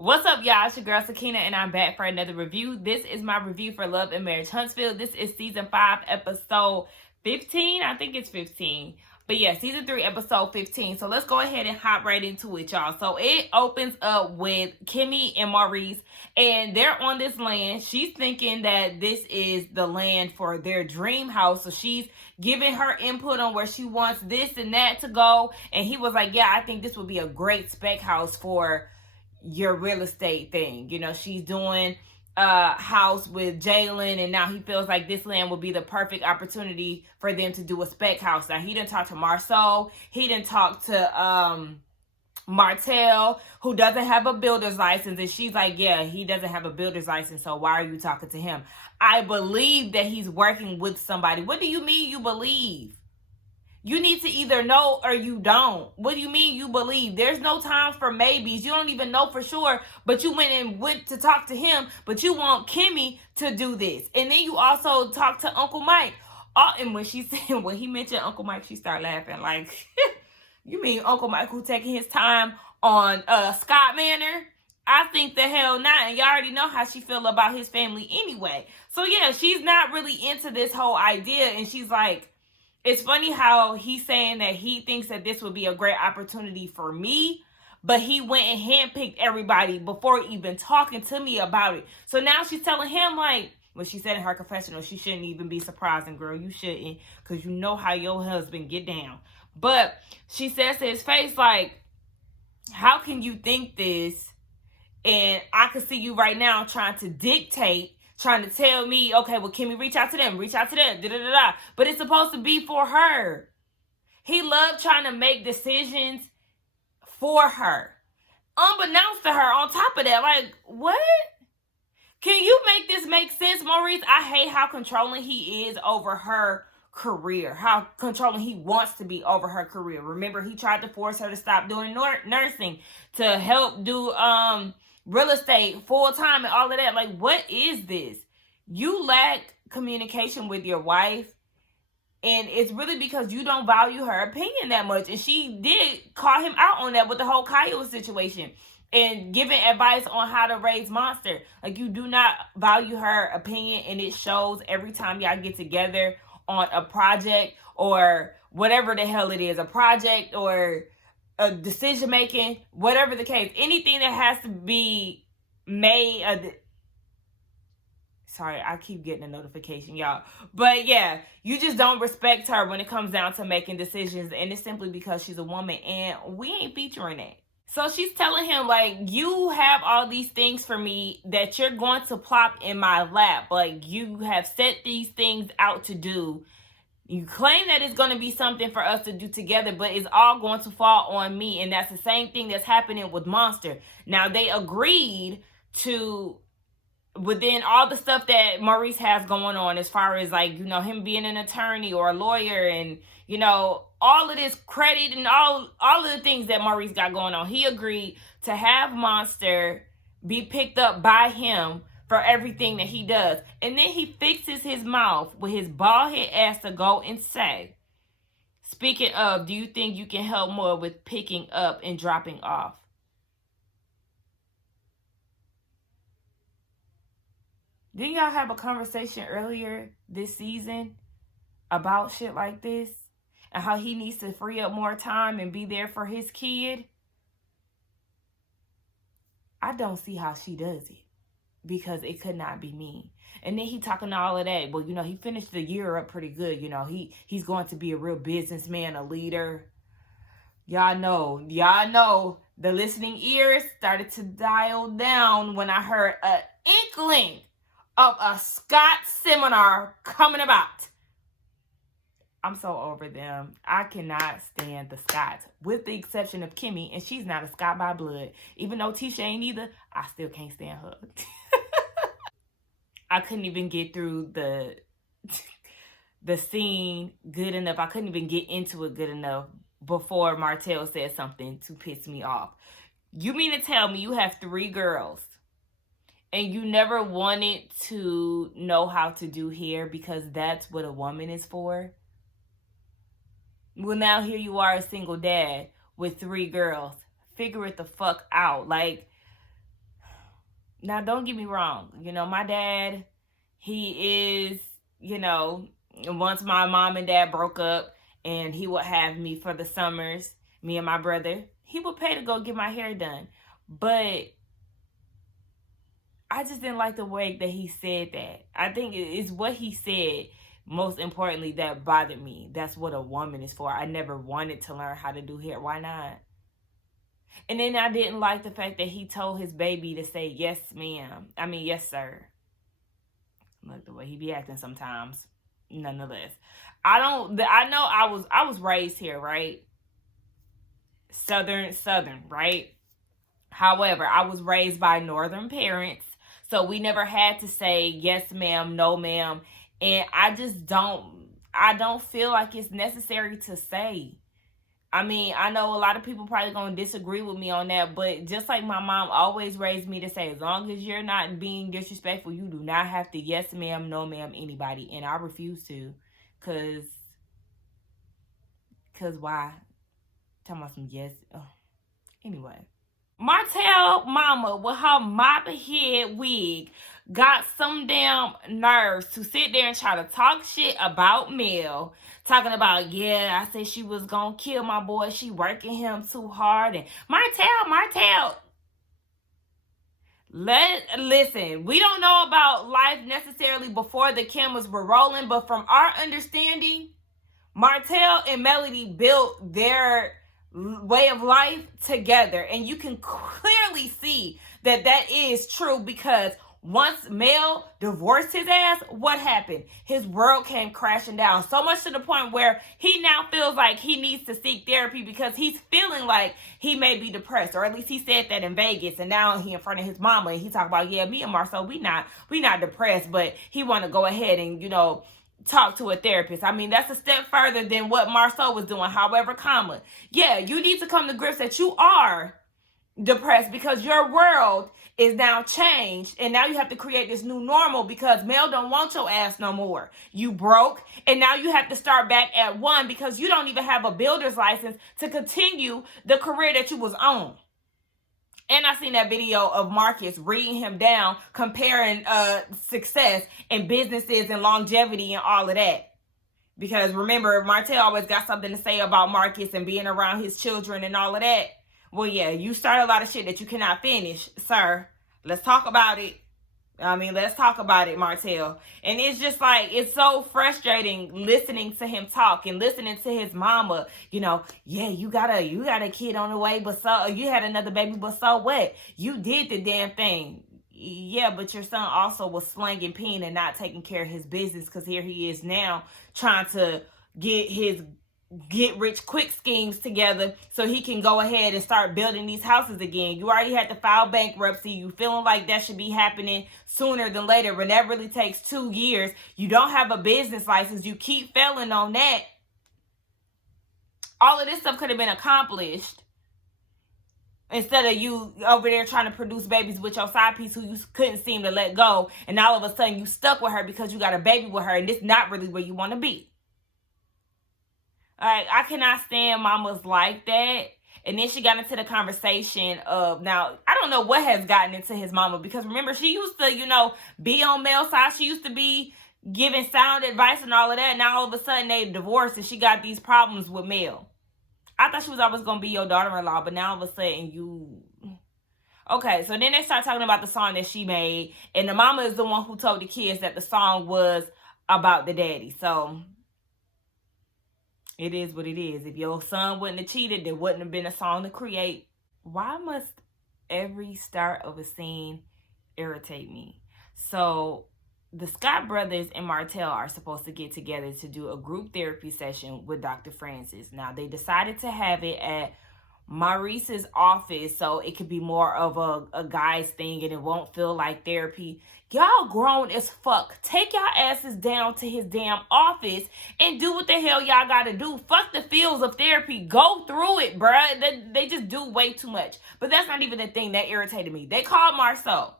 What's up, y'all? It's your girl Sakina, and I'm back for another review. This is my review for Love and Marriage Huntsville. This is season 5, episode 15. I think it's 15. But yeah, season 3, episode 15. So let's go ahead and hop right into it, y'all. So it opens up with Kimmy and Maurice, and they're on this land. She's thinking that this is the land for their dream house. So she's giving her input on where she wants this and that to go. And he was like, yeah, I think this would be a great spec house for your real estate thing. You know, she's doing a house with Jalen, and now he feels like this land would be the perfect opportunity for them to do a spec house. Now, he didn't talk to Marceau. He didn't talk to Martell, who doesn't have a builder's license. And she's like, yeah, he doesn't have a builder's license, so why are you talking to him? I believe that he's working with somebody. What do you mean you believe? You need to either know or you don't. What do you mean you believe? There's no time for maybes. You don't even know for sure, but you went to talk to him, but you want Kimmy to do this. And then you also talk to Uncle Mike. And when he mentioned Uncle Mike, she started laughing like, you mean Uncle Mike who taking his time on Scott Manor? I think the hell not. And y'all already know how she feel about his family anyway. So yeah, she's not really into this whole idea. And she's like, it's funny how he's saying that he thinks that this would be a great opportunity for me, but he went and handpicked everybody before even talking to me about it. So now she's telling him, like, well, she said in her confessional, she shouldn't even be surprised. And girl, you shouldn't, because you know how your husband get down. But she says to his face, like, how can you think this? And I can see you right now trying to dictate, trying to tell me, okay, well, can we reach out to them, da-da-da-da. But it's supposed to be for her. He loved trying to make decisions for her. Unbeknownst to her, on top of that, like, what? Can you make this make sense, Maurice? I hate how controlling he is over her career, how controlling he wants to be over her career. Remember, he tried to force her to stop doing nursing to help do real estate full time and all of that. Like, what is this? You lack communication with your wife, and it's really because you don't value her opinion that much. And she did call him out on that with the whole Kyle situation and giving advice on how to raise Monster. Like, you do not value her opinion, and it shows every time y'all get together on a project or whatever the hell it is, a project or a decision making, whatever the case, anything that has to be made. Sorry, I keep getting a notification, y'all. But yeah, you just don't respect her when it comes down to making decisions, and it's simply because she's a woman, and we ain't featuring that. So she's telling him, like, you have all these things for me that you're going to plop in my lap. Like, you have set these things out to do. You claim that it's going to be something for us to do together, but it's all going to fall on me. And that's the same thing that's happening with Monster. Now, they agreed to, within all the stuff that Maurice has going on, as far as, like, you know, him being an attorney or a lawyer and, you know, all of this credit and all of the things that Maurice got going on, he agreed to have Monster be picked up by him for everything that he does. And then he fixes his mouth with his bald head ass to go and say, speaking of, do you think you can help more with picking up and dropping off? Didn't y'all have a conversation earlier this season about shit like this? And how he needs to free up more time and be there for his kid? I don't see how she does it, because it could not be me. And then he talking all of that. Well, you know, he finished the year up pretty good. You know, he's going to be a real businessman, a leader. Y'all know the listening ears started to dial down when I heard an inkling of a Scott seminar coming about. I'm so over them. I cannot stand the Scotts, with the exception of Kimmy, and she's not a Scott by blood. Even though Tisha ain't either, I still can't stand her. I couldn't even get through the scene good enough. I couldn't even get into it good enough before Martell said something to piss me off. You mean to tell me you have 3 girls and you never wanted to know how to do hair because that's what a woman is for? Well, now here you are, a single dad with 3 girls. Figure it the fuck out. Like, Now, don't get me wrong. My dad, he is, once my mom and dad broke up and he would have me for the summers, me and my brother, he would pay to go get my hair done. But I just didn't like the way that he said that. I think it's what he said, most importantly, that bothered me. That's what a woman is for. I never wanted to learn how to do hair. Why not? And then I didn't like the fact that he told his baby to say, yes, ma'am. I mean, yes, sir. Look, the way he be acting sometimes. Nonetheless. I know I was raised here, right? Southern, right? However, I was raised by Northern parents. So we never had to say, yes, ma'am, no, ma'am. And I don't feel like it's necessary to say. I mean, I know a lot of people probably going to disagree with me on that, but just like my mom always raised me to say, as long as you're not being disrespectful, you do not have to yes, ma'am, no, ma'am, anybody. And I refuse to, because why? Talking about some yes. Oh. Anyway. Martell mama with her mop head wig got some damn nerves to sit there and try to talk shit about Mel. Talking about, yeah, I said she was gonna kill my boy. She working him too hard. And Martell. Listen, we don't know about life necessarily before the cameras were rolling, but from our understanding, Martell and Melody built their way of life together, and you can clearly see that is true, because once Mel divorced his ass, what happened? His world came crashing down, so much to the point where he now feels like he needs to seek therapy because he's feeling like he may be depressed, or at least he said that in Vegas. And now he in front of his mama and he talk about, yeah, me and Marcel, we not depressed, but he want to go ahead and talk to a therapist. I mean, that's a step further than what Marceau was doing. However, yeah, you need to come to grips that you are depressed because your world is now changed, and now you have to create this new normal because Mel don't want your ass no more. You broke, and now you have to start back at one because you don't even have a builder's license to continue the career that you was on. And I seen that video of Marcus reading him down, comparing success and businesses and longevity and all of that. Because remember, Martell always got something to say about Marcus and being around his children and all of that. Well, yeah, you start a lot of shit that you cannot finish, sir. Let's talk about it. Let's talk about it, Martell. And it's just like, it's so frustrating listening to him talk and listening to his mama, yeah, you got a kid on the way, but so you had another baby, but so what? You did the damn thing. Yeah, but your son also was slanging peen and not taking care of his business, because here he is now trying to get rich quick schemes together so he can go ahead and start building these houses again. You already had to file bankruptcy. You feeling like that should be happening sooner than later, when that really takes 2 years. You don't have a business license. You keep failing on that. All of this stuff could have been accomplished instead of you over there trying to produce babies with your side piece who you couldn't seem to let go, and all of a sudden you stuck with her because you got a baby with her, and it's not really where you want to be. I cannot stand mamas like that. And then she got into the conversation of, now, I don't know what has gotten into his mama, because remember, she used to, be on Mel's side. She used to be giving sound advice and all of that. Now all of a sudden they divorced and she got these problems with Mel. I thought she was always going to be your daughter-in-law, but now all of a sudden you... Okay, so then they start talking about the song that she made, and the mama is the one who told the kids that the song was about the daddy. So... it is what it is. If your son wouldn't have cheated, there wouldn't have been a song to create. Why must every start of a scene irritate me? So the Scott brothers and Martell are supposed to get together to do a group therapy session with Dr. Francis. Now, they decided to have it at Maurice's office so it could be more of a guy's thing and it won't feel like therapy. Y'all grown as fuck. Take y'all asses down to his damn office and do what the hell y'all gotta do. Fuck the feels of therapy. Go through it, bruh. They just do way too much. But that's not even the thing that irritated me. They called Marceau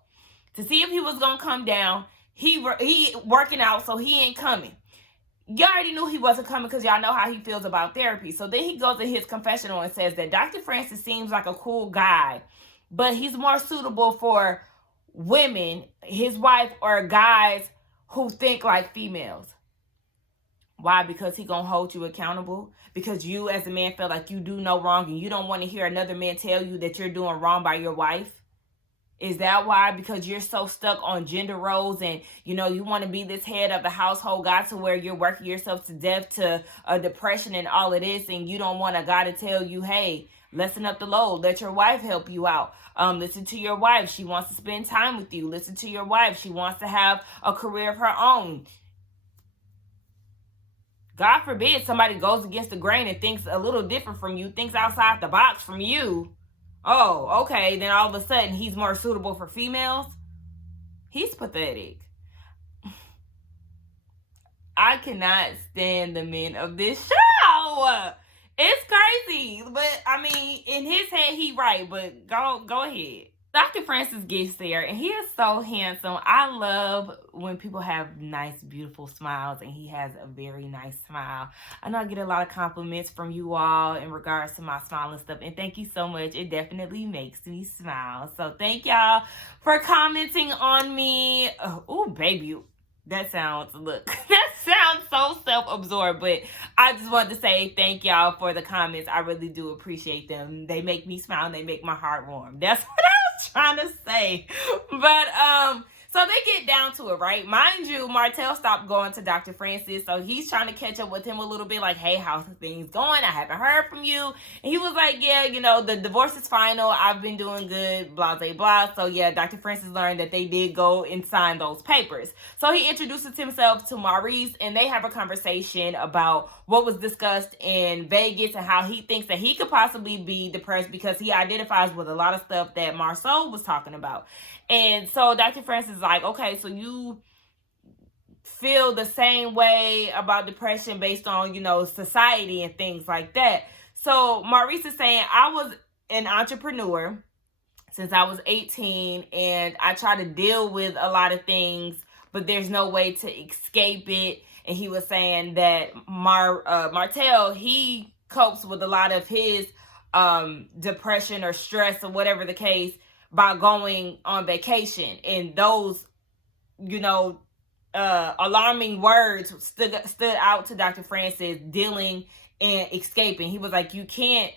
to see if he was gonna come down. He working out, so he ain't coming. Y'all already knew he wasn't coming because y'all know how he feels about therapy. So then he goes in his confessional and says that Dr. Francis seems like a cool guy, but he's more suitable for women, his wife, or guys who think like females. Why? Because he gonna hold you accountable. Because you as a man feel like you do no wrong and you don't want to hear another man tell you that you're doing wrong by your wife. Is that why? Because you're so stuck on gender roles and, you want to be this head of the household guy to where you're working yourself to death to depression and all of this, and you don't want a guy to tell you, hey, lessen up the load. Let your wife help you out. Listen to your wife. She wants to spend time with you. Listen to your wife. She wants to have a career of her own. God forbid somebody goes against the grain and thinks a little different from you, thinks outside the box from you. Oh, okay, then all of a sudden he's more suitable for females? He's pathetic. I cannot stand the men of this show. It's crazy. But, I mean, in his head, he right. But go ahead. Dr. Francis gets there, and he is so handsome. I love when people have nice, beautiful smiles, and he has a very nice smile. I know I get a lot of compliments from you all in regards to my smile and stuff, and thank you so much. It definitely makes me smile. So thank y'all for commenting on me. Oh, baby. That sounds so self-absorbed, but I just wanted to say thank y'all for the comments. I really do appreciate them. They make me smile and they make my heart warm. That's what I was trying to say. But so they get down to it, right? Mind you, Martell stopped going to Dr. Francis, so he's trying to catch up with him a little bit, like, hey, how's things going? I haven't heard from you. And he was like, yeah, the divorce is final. I've been doing good, blah, blah, blah. So, yeah, Dr. Francis learned that they did go and sign those papers. So he introduces himself to Maurice, and they have a conversation about what was discussed in Vegas and how he thinks that he could possibly be depressed because he identifies with a lot of stuff that Marceau was talking about. And so Dr. Francis is like, okay, so you feel the same way about depression based on, society and things like that. So Maurice is saying, I was an entrepreneur since I was 18, and I try to deal with a lot of things, but there's no way to escape it. And he was saying that Martell, he copes with a lot of his depression or stress or whatever the case by going on vacation. And those, alarming words stood out to Dr. Francis, dealing and escaping. He was like, you can't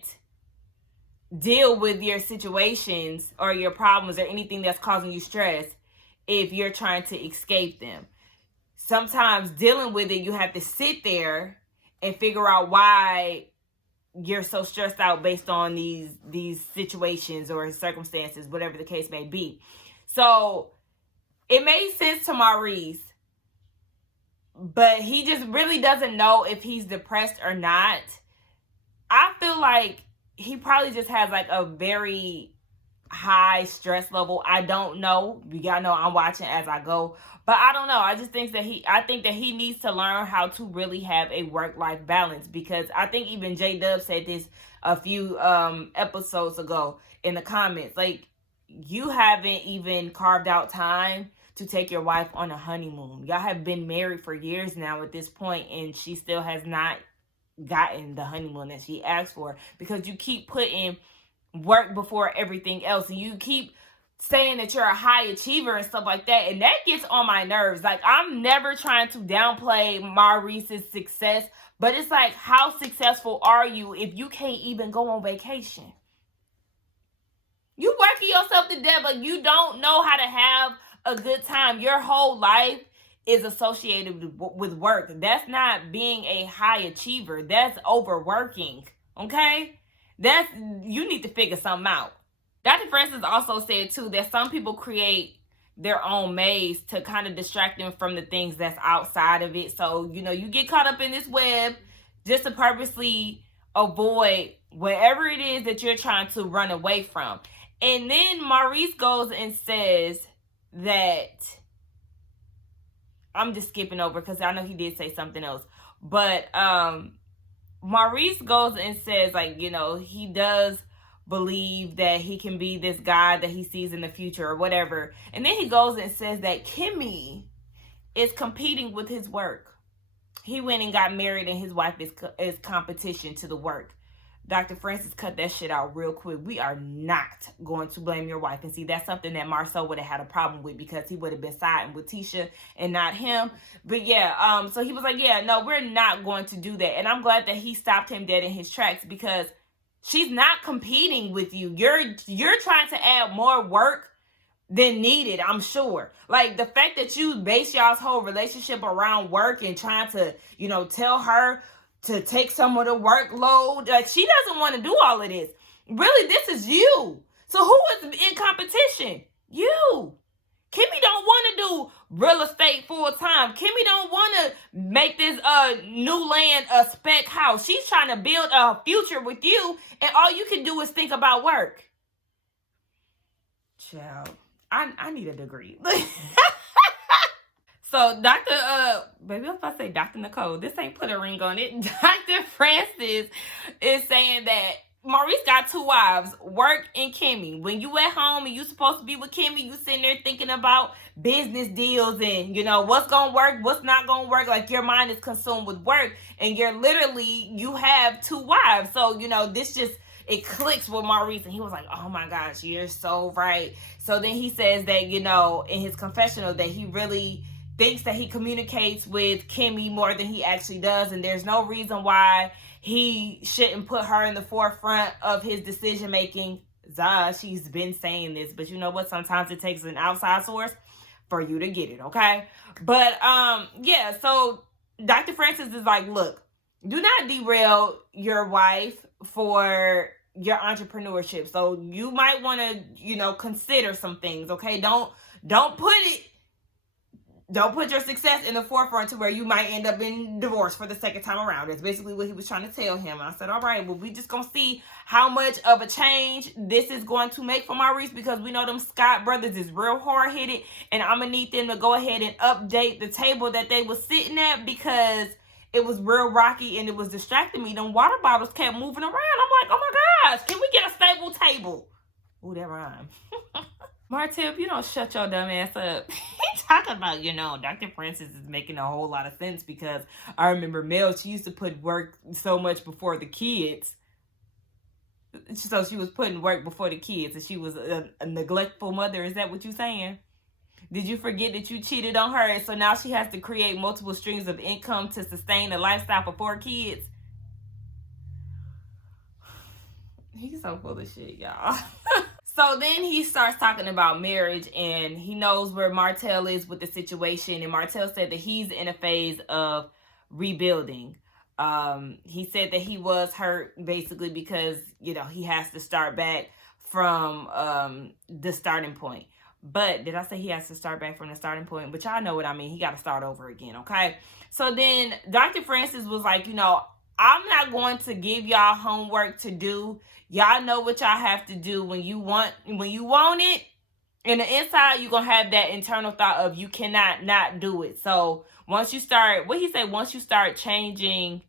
deal with your situations or your problems or anything that's causing you stress if you're trying to escape them. Sometimes dealing with it, you have to sit there and figure out why you're so stressed out based on these situations or circumstances, whatever the case may be. So it made sense to Maurice, but he just really doesn't know if he's depressed or not. I feel like he probably just has like a very high stress level. I don't know. You gotta know I'm watching as I go. But I don't know. I just think that he needs to learn how to really have a work-life balance, because I think even J-Dub said this a few episodes ago in the comments. Like, you haven't even carved out time to take your wife on a honeymoon. Y'all have been married for years now at this point, and she still has not gotten the honeymoon that she asked for, because you keep putting work before everything else, and you keep saying that you're a high achiever and stuff like that, and that gets on my nerves. Like, I'm never trying to downplay Maurice's success, but it's like, how successful are you if you can't even go on vacation? You working yourself to death, like you don't know how to have a good time. Your whole life is associated with work. That's not being a high achiever. That's overworking, okay? You need to figure something out. Dr. Francis also said, too, that some people create their own maze to kind of distract them from the things that's outside of it. So, you get caught up in this web just to purposely avoid whatever it is that you're trying to run away from. And then Maurice goes and says that, I'm just skipping over because I know he did say something else. But Maurice goes and says, like, he does believe that he can be this guy that he sees in the future or whatever. And then he goes and says that Kimmy is competing with his work. He went and got married and his wife is competition to the work. Dr. Francis cut that shit out real quick. We are not going to blame your wife. And see, that's something that Marcel would have had a problem with, because he would have been siding with Tisha and not him. But yeah, so he was like, yeah, no, we're not going to do that. And I'm glad that he stopped him dead in his tracks, because she's not competing with you. You're trying to add more work than needed, I'm sure. Like, the fact that you base y'all's whole relationship around work and trying to, you know, tell her to take some of the workload. Like, she doesn't want to do all of this. Really, this is you. So who is in competition? You. Kimmy don't want to do real estate full time. Kimmy don't want to make this new land a spec house. She's trying to build a future with you, and all you can do is think about work. Child, I need a degree. So baby, if I say Dr. Nicole, this ain't put a ring on it. Dr. Francis is saying that Maurice got two wives, Work and Kimmy. When you at home and you supposed to be with Kimmy, you sitting there thinking about business deals and, you know, what's going to work, what's not going to work. Like, your mind is consumed with work, and you have two wives. So, you know, it clicks with Maurice, and he was like, oh my gosh, you're so right. So then he says that, you know, in his confessional, that he really thinks that he communicates with Kimmy more than he actually does, and there's no reason why he shouldn't put her in the forefront of his decision making. She's been saying this, but you know what? Sometimes it takes an outside source for you to get it, okay? But yeah, so Dr. Francis is like, look, do not derail your wife for your entrepreneurship. So you might want to, you know, consider some things, okay? Don't put your success in the forefront to where you might end up in divorce for the second time around. That's basically what he was trying to tell him. I said, all right, well, we just going to see how much of a change this is going to make for Maurice, because we know them Scott brothers is real hard-headed, and I'm going to need them to go ahead and update the table that they was sitting at, because it was real rocky and it was distracting me. Them water bottles kept moving around. I'm like, oh my gosh, can we get a stable table? Ooh, that rhyme. Martell, if you don't shut your dumb ass up. He talking about, you know, Dr. Francis is making a whole lot of sense, because I remember Mel, she used to put work so much before the kids. So she was putting work before the kids, and she was a neglectful mother. Is that what you saying? Did you forget that you cheated on her, and so now she has to create multiple streams of income to sustain a lifestyle for 4 kids? He's so full of shit, y'all. So then he starts talking about marriage, and he knows where Martell is with the situation. And Martell said that he's in a phase of rebuilding. He said that he was hurt basically because, you know, he has to start back from the starting point. But did I say he has to start back from the starting point? But y'all know what I mean. He got to start over again, okay? So then Dr. Francis was like, you know, I'm not going to give y'all homework to do. Y'all know what y'all have to do when you want it. In the inside, you're going to have that internal thought of you cannot not do it. So once you start, once you start changing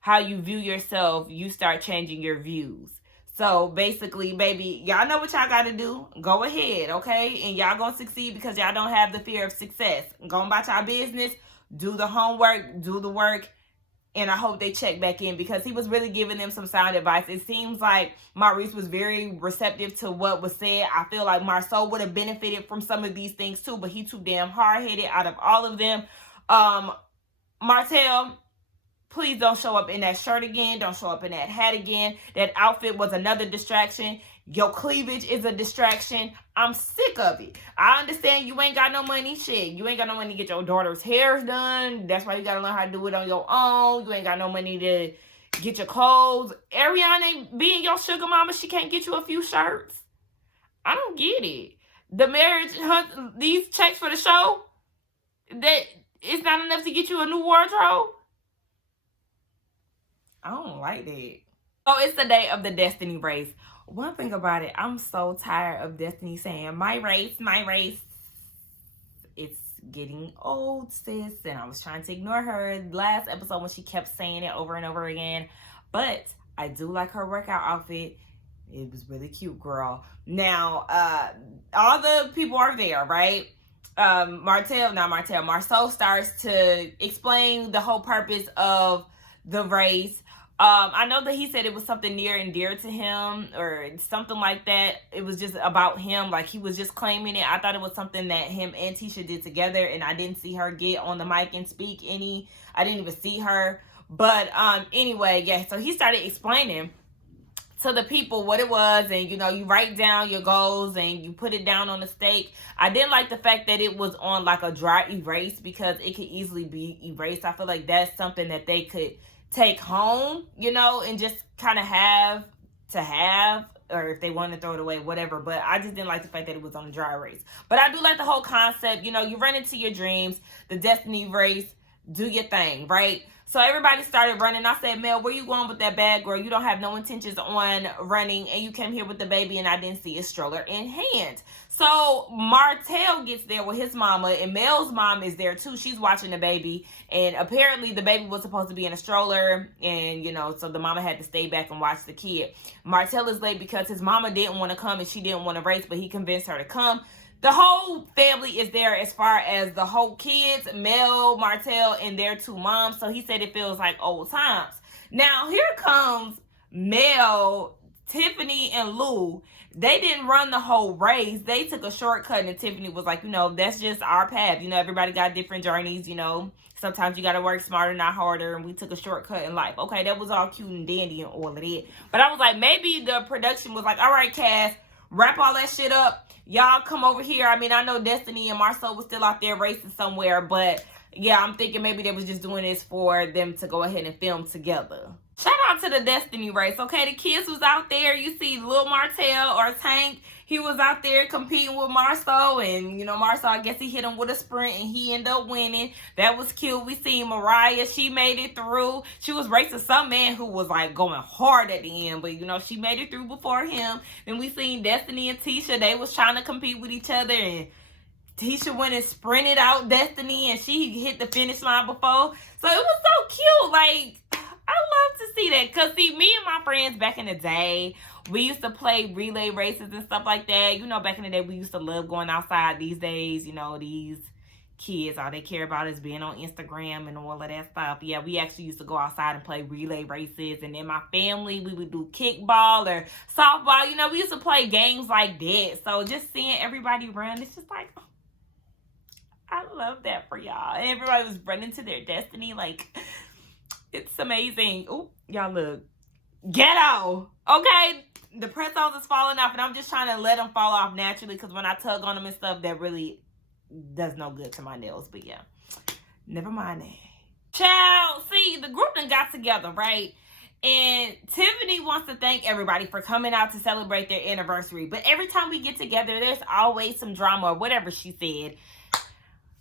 how you view yourself, you start changing your views. So basically, baby, y'all know what y'all got to do. Go ahead, okay? And y'all going to succeed because y'all don't have the fear of success. Go about y'all business, do the homework, do the work. And I hope they check back in, because he was really giving them some sound advice. It seems like Maurice was very receptive to what was said. I feel like Marceau would have benefited from some of these things too, but he too damn hard-headed out of all of them. Martell, please don't show up in that shirt again. Don't show up in that hat again. That outfit was another distraction. Your cleavage is a distraction. I'm sick of it. I understand you ain't got no money. Shit, you ain't got no money to get your daughter's hair done. That's why you got to learn how to do it on your own. You ain't got no money to get your clothes. Ariana ain't being your sugar mama. She can't get you a few shirts. I don't get it. The marriage, these checks for the show, that it's not enough to get you a new wardrobe. I don't like that. So it's the day of the Destiny race. One thing about it, I'm so tired of Destiny saying, my race, my race. It's getting old, sis. And I was trying to ignore her last episode when she kept saying it over and over again. But I do like her workout outfit. It was really cute, girl. Now, all the people are there, right? Marceau starts to explain the whole purpose of the race. I know that he said it was something near and dear to him or something like that. It was just about him. Like, he was just claiming it. I thought it was something that him and Tisha did together, and I didn't see her get on the mic and speak any. I didn't even see her. But anyway, yeah, so he started explaining to the people what it was, and you know, you write down your goals and you put it down on the stake. I didn't like the fact that it was on like a dry erase, because it could easily be erased. I feel like that's something that they could take home, you know, and just kind of have, or if they want to throw it away, whatever. But I just didn't like the fact that it was on a dry erase. But I do like the whole concept. You know, you run into your dreams, the destiny race, do your thing, right? So everybody started running. I said, Mel, where you going with that bag, girl? You don't have no intentions on running, and you came here with the baby, and I didn't see a stroller in hand. So Martell gets there with his mama, and Mel's mom is there too. She's watching the baby, and apparently the baby was supposed to be in a stroller, and you know, so the mama had to stay back and watch the kid. Martell is late because his mama didn't want to come, and she didn't want to race, but he convinced her to come. The whole family is there, as far as the whole kids, Mel, Martell, and their two moms. So he said it feels like old times. Now, here comes Mel, Tiffany, and Lou. They didn't run the whole race. They took a shortcut, and Tiffany was like, you know, that's just our path. You know, everybody got different journeys, you know. Sometimes you got to work smarter, not harder, and we took a shortcut in life. Okay, that was all cute and dandy and all of that. But I was like, maybe the production was like, all right, Cass, wrap all that shit up. Y'all come over here. I mean, I know Destiny and Marcel was still out there racing somewhere, but yeah, I'm thinking maybe they was just doing this for them to go ahead and film together. Shout out to the Destiny race, okay? The kids was out there. You see Lil Martell or Tank. He was out there competing with Marcel, and, you know, Marcel, I guess he hit him with a sprint, and he ended up winning. That was cute. We seen Mariah. She made it through. She was racing some man who was, like, going hard at the end, but, you know, she made it through before him. Then we seen Destiny and Tisha. They was trying to compete with each other, and Tisha went and sprinted out Destiny, and she hit the finish line before. So it was so cute. Like, I love to see that, because, see, me and my friends back in the day, we used to play relay races and stuff like that. You know, back in the day, we used to love going outside. These days, you know, these kids, all they care about is being on Instagram and all of that stuff. Yeah, we actually used to go outside and play relay races. And in my family, we would do kickball or softball. You know, we used to play games like that. So just seeing everybody run, it's just like, oh, I love that for y'all. And everybody was running to their destiny. Like, it's amazing. Oh, y'all look. Ghetto. Okay? The press-ons is falling off, and I'm just trying to let them fall off naturally, because when I tug on them and stuff, that really does no good to my nails. But yeah, never mind that. Child, see, the group done got together, right? And Tiffany wants to thank everybody for coming out to celebrate their anniversary. But every time we get together, there's always some drama or whatever she said.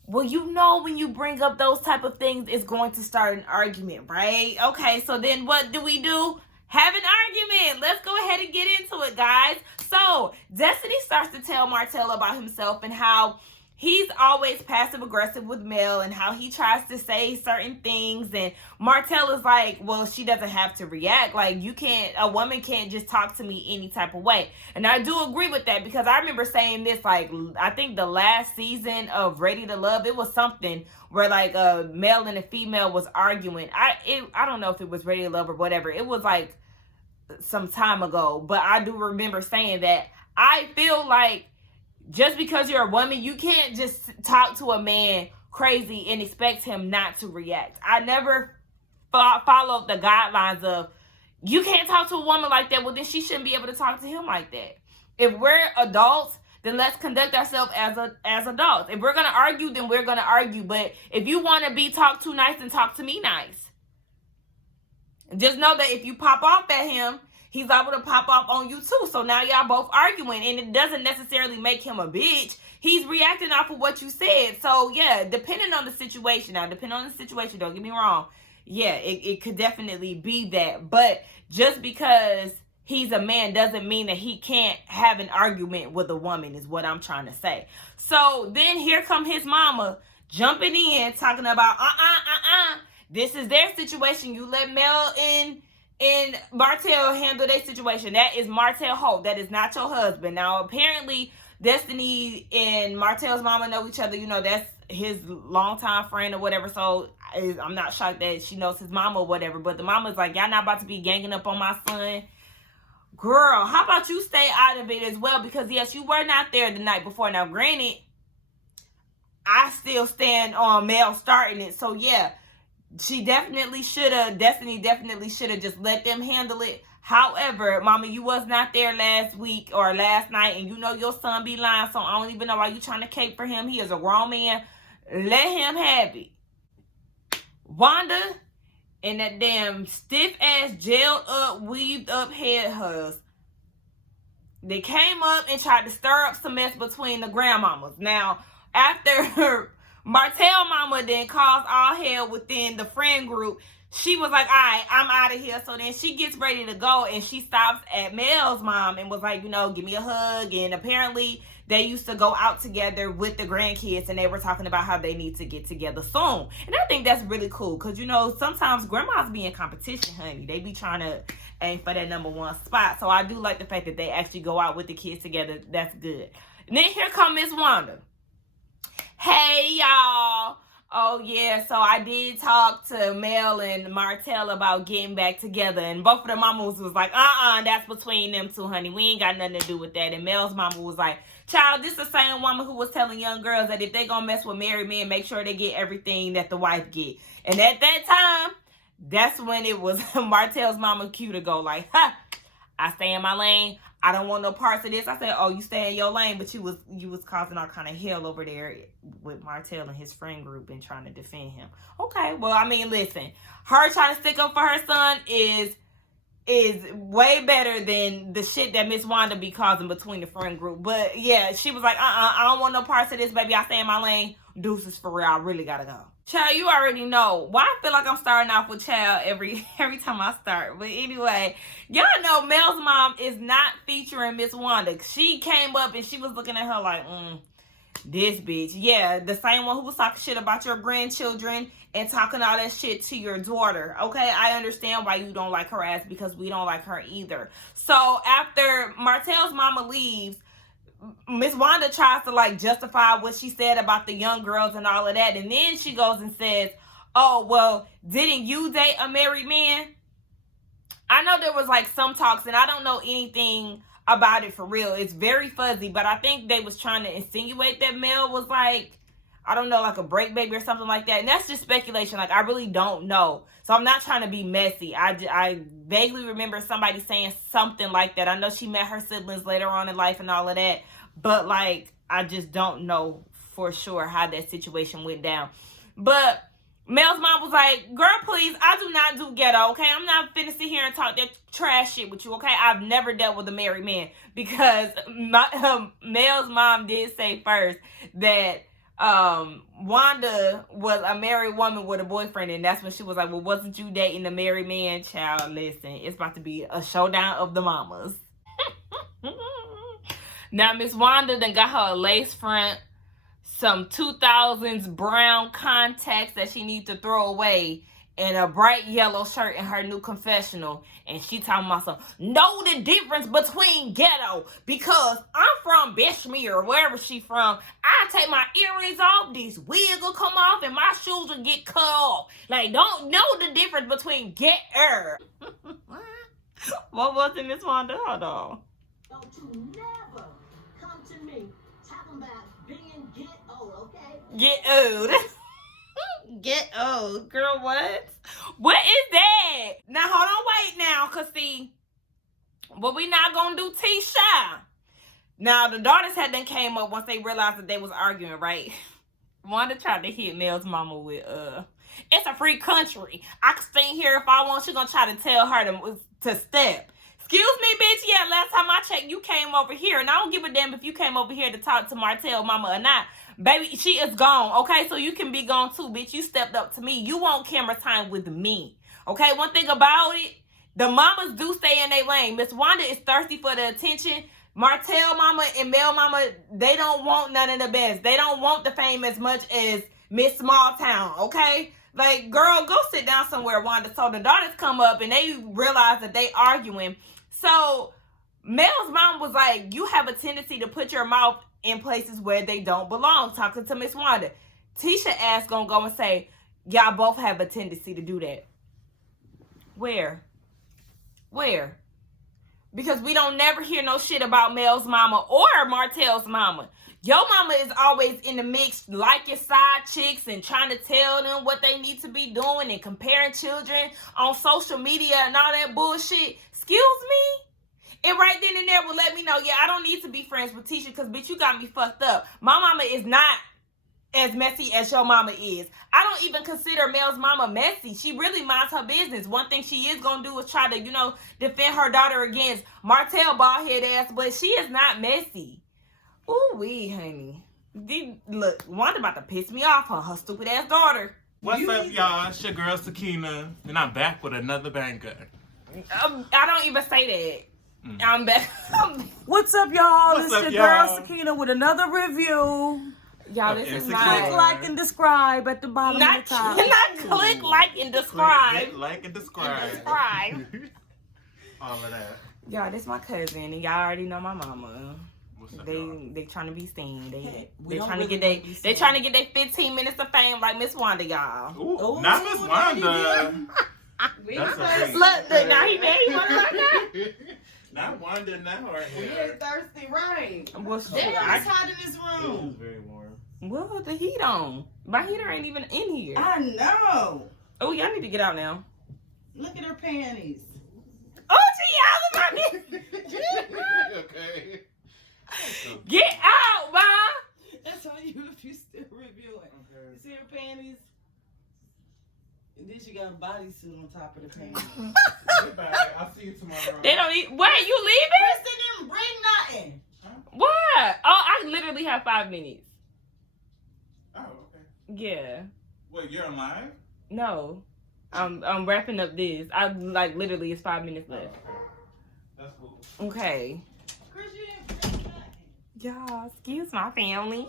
Well, you know, when you bring up those type of things, it's going to start an argument, right? Okay, so then what do? Have an argument. Let's go ahead and get into it, guys. So, Destiny starts to tell Martell about himself and how he's always passive-aggressive with Mel and how he tries to say certain things. And Martell is like, well, she doesn't have to react. Like, a woman can't just talk to me any type of way. And I do agree with that, because I remember saying this, like, I think the last season of Ready to Love, it was something where, like, a male and a female was arguing. I don't know if it was Ready to Love or whatever. It was, like, some time ago, but I do remember saying that I feel like just because you're a woman, you can't just talk to a man crazy and expect him not to react. I never followed the guidelines of, you can't talk to a woman like that. Well, then she shouldn't be able to talk to him like that. If we're adults, then let's conduct ourselves as adults. If we're going to argue, then we're going to argue. But if you want to be talked to nice, then talk to me nice. Just know that if you pop off at him, he's able to pop off on you too. So now y'all both arguing, and it doesn't necessarily make him a bitch. He's reacting off of what you said. So yeah, depending on the situation. Now, depending on the situation, don't get me wrong. Yeah, it could definitely be that. But just because he's a man doesn't mean that he can't have an argument with a woman, is what I'm trying to say. So then here come his mama jumping in, talking about, this is their situation. You let Mel and Martell handle their situation. That is Martell Hope. That is not your husband. Now, apparently, Destiny and Martell's mama know each other. You know, that's his longtime friend or whatever. So I'm not shocked that she knows his mama or whatever. But the mama's like, y'all not about to be ganging up on my son. Girl, how about you stay out of it as well? Because, yes, you were not there the night before. Now, granted, I still stand on Mel starting it. So, yeah, she definitely should have, Destiny definitely should have just let them handle it. However, mama, you was not there last week or last night, and you know your son be lying, so I don't even know why you trying to cape for him. He is a grown man. Let him have it. Wanda and that damn stiff-ass, gelled up, weaved up head hers, they came up and tried to stir up some mess between the grandmamas. Now, after Martell mama then caused all hell within the friend group, she was like, all right, I'm out of here. So then she gets ready to go, and she stops at Mel's mom and was like, you know, give me a hug. And apparently they used to go out together with the grandkids, and they were talking about how they need to get together soon. And I think that's really cool because, you know, sometimes grandmas be in competition, honey. They be trying to aim for that #1 spot. So I do like the fact that they actually go out with the kids together. That's good. And then here come Miss Wanda. Hey, y'all. Oh, yeah, so I did talk to Mel and Martell about getting back together. And both of the mamas was like, that's between them two, honey. We ain't got nothing to do with that. And Mel's mama was like, child, this is the same woman who was telling young girls that if they gonna mess with married men, make sure they get everything that the wife get. And at that time, that's when it was Martell's mama cue to go like, ha, I stay in my lane. I don't want no parts of this. I said, oh, you stay in your lane, but you was causing all kind of hell over there with Martell and his friend group and trying to defend him. Okay, well, I mean, listen, her trying to stick up for her son is way better than the shit that Miss Wanda be causing between the friend group. But yeah, she was like, I don't want no parts of this, baby. I stay in my lane. Deuces for real. I really gotta go. Child, you already know. Why I feel like I'm starting off with child every time I start. But anyway, y'all know Mel's mom is not featuring Miss Wanda. She came up and she was looking at her like, this bitch. Yeah, the same one who was talking shit about your grandchildren and talking all that shit to your daughter. Okay, I understand why you don't like her ass because we don't like her either. So after Martell's mama leaves, Miss Wanda tries to like justify what she said about the young girls and all of that. And then she goes and says, oh, well, didn't you date a married man? I know there was like some talks and I don't know anything about it for real. It's very fuzzy, but I think they was trying to insinuate that Mel was like, I don't know, like a break baby or something like that. And that's just speculation. Like, I really don't know. So I'm not trying to be messy. I vaguely remember somebody saying something like that. I know she met her siblings later on in life and all of that. But, like, I just don't know for sure how that situation went down. But Mel's mom was like, girl, please, I do not do ghetto, okay? I'm not finna sit here and talk that trash shit with you, okay? I've never dealt with a married man. Because Mel's mom did say first that Wanda was a married woman with a boyfriend, and that's when she was like, well, wasn't you dating a married man? Child, listen, it's about to be a showdown of the mamas. Now, Miss Wanda then got her a lace front, some 2000s brown contacts that she needs to throw away, and a bright yellow shirt in her new confessional. And she talking about some, know the difference between ghetto, because I'm from Bishmere or wherever she from. I take my earrings off, this wig will come off, and my shoes will get cut off. Like, don't know the difference between ghetto. What was it, Miss Wanda? Hold on. Don't you never come to me talking about being get old, okay? Get old. Get old. Girl, what? What is that? Now, hold on, wait now, because see, what we not going to do, Tisha. Now, the daughters had then came up once they realized that they was arguing, right? Wanda tried to hit Mel's mama with, it's a free country. I can stay here if I want. She's going to try to tell her to step. Excuse me, bitch. Yeah, last time I checked, you came over here. And I don't give a damn if you came over here to talk to Martell mama or not. Baby, she is gone, okay? So you can be gone too, bitch. You stepped up to me. You want camera time with me, okay? One thing about it, the mamas do stay in their lane. Miss Wanda is thirsty for the attention. Martell mama and Mel mama, they don't want none of the best. They don't want the fame as much as Miss Small Town, okay? Like, girl, go sit down somewhere, Wanda. So the daughters come up and they realize that they arguing. So Mel's mom was like, you have a tendency to put your mouth in places where they don't belong, talking to Miss Wanda. Tisha ass gonna go and say, Y'all both have a tendency to do that. Where? Because we don't never hear no shit about Mel's mama or Martell's mama. Your mama is always in the mix, liking side chicks and trying to tell them what they need to be doing and comparing children on social media and all that bullshit. Excuse me? And right then and there will let me know, yeah, I don't need to be friends with Tisha because, bitch, you got me fucked up. My mama is not as messy as your mama is. I don't even consider Mel's mama messy. She really minds her business. One thing she is going to do is try to, defend her daughter against Martell bald head ass, but she is not messy. Ooh wee, honey. Look, Wanda about to piss me off on her stupid ass daughter. What's up, y'all? It's your girl Sakina, and I'm back with another banger. I don't even say that. I'm back. What's up, y'all? What's It's up, your y'all? girl Sakina with another review. Y'all, this is Click, not... Click like and describe at the bottom Not, of the top. not click, like, and describe. Click, like, and describe. Describe. All of that. Y'all, this my cousin, and y'all already know my mama. What's up, y'all? They trying to be seen. We They don't trying to really get wanna be they seen. trying to get their 15 minutes of fame like Miss Wanda, y'all. Ooh, Ooh, not Miss Wanda. We That's a thirsty. Look, now he mad. He wanna like that. Not Wanda now, right We here. ain't thirsty, right? What's Damn, it's I, hot in this It room. is very warm. well, the heat on. My heater ain't even in here. I know. Oh, y'all need to get out now. Look at her panties. Oh, she yelling at me. Okay. Get out, ma. That's on you if you still reviewing. You see her panties? And then she got a bodysuit on top of the panties. Goodbye. I'll see you tomorrow. They don't eat. Wait, you leaving? Kristen didn't bring nothing. What? Oh, I literally have 5 minutes. Oh, okay. Yeah. Wait, you're on live? No. I'm wrapping up this. I literally it's 5 minutes Oh, left. okay. That's cool. Okay. Chris, you didn't bring nothing. Y'all, excuse my family.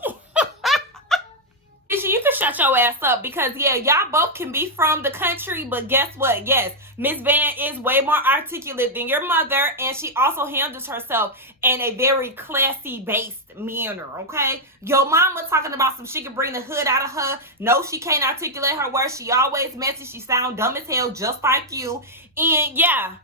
You can shut your ass up because, yeah, y'all both can be from the country, but guess what? Yes, Miss Van is way more articulate than your mother, and she also handles herself in a very classy-based manner, okay? Your mama talking about some she can bring the hood out of her. No, she can't articulate her words. She always messy. She sound dumb as hell just like you. And, yeah,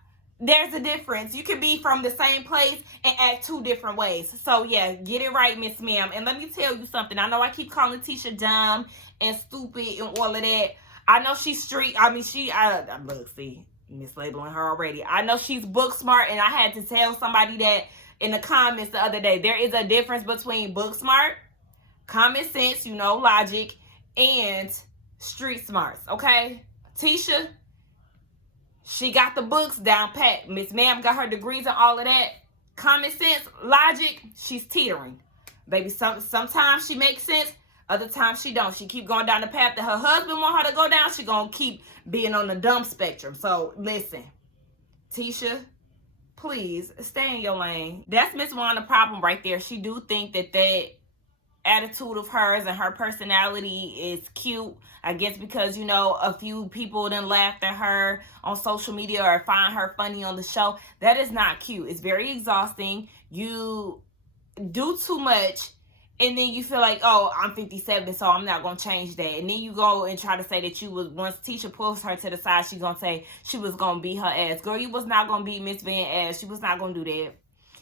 there's a difference. You can be from the same place and act 2 different ways. So, yeah, get it right, Miss Ma'am. And let me tell you something. I know I keep calling Tisha dumb and stupid and all of that. I know she's street. I mean, look, see, mislabeling her already. I know she's book smart, and I had to tell somebody that in the comments the other day. There is a difference between book smart, common sense, logic, and street smarts, okay? Tisha, she got the books down pat. Miss Ma'am got her degrees and all of that. Common sense, logic, she's teetering. Baby, sometimes she makes sense. Other times she don't. She keep going down the path that her husband want her to go down. She gonna keep being on the dumb spectrum. So, listen. Tisha, please, stay in your lane. That's Miss Wanda's problem right there. She do think that attitude of hers and her personality is cute. I guess because, a few people done laughed at her on social media or find her funny on the show. That is not cute. It's very exhausting. You do too much and then you feel like, oh, I'm 57, so I'm not going to change that. And then you go and try to say that once Tisha pulls her to the side, she's going to say she was going to beat her ass. Girl, you was not going to beat Miss Van ass. She was not going to do that.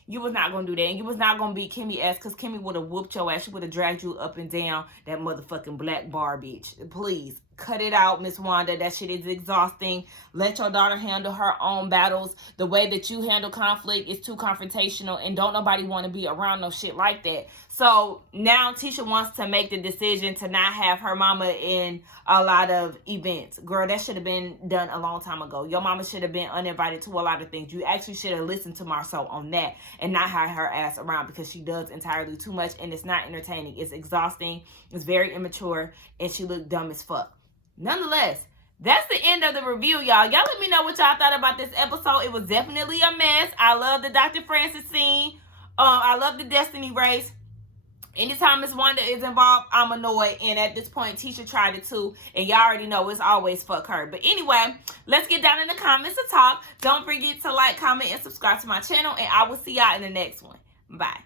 You was not going to do that. And you was not going to beat Kimmy ass because Kimmy would have whooped your ass. She would have dragged you up and down that motherfucking black bar bitch. Please, cut it out, Miss Wanda. That shit is exhausting. Let your daughter handle her own battles. The way that you handle conflict is too confrontational, and don't nobody want to be around no shit like that. So now Tisha wants to make the decision to not have her mama in a lot of events. Girl, that should have been done a long time ago. Your mama should have been uninvited to a lot of things. You actually should have listened to Marcel on that and not have her ass around because she does entirely too much and it's not entertaining. It's exhausting. It's very immature and she looked dumb as fuck. Nonetheless, that's the end of the review, y'all. Y'all let me know what y'all thought about this episode. It was definitely a mess. I love the Dr. Francis scene. I love the Destiny race. Anytime Miss Wanda is involved, I'm annoyed. And at this point, Tisha tried it too. And y'all already know it's always fuck her. But anyway, let's get down in the comments to talk. Don't forget to like, comment, and subscribe to my channel. And I will see y'all in the next one. Bye.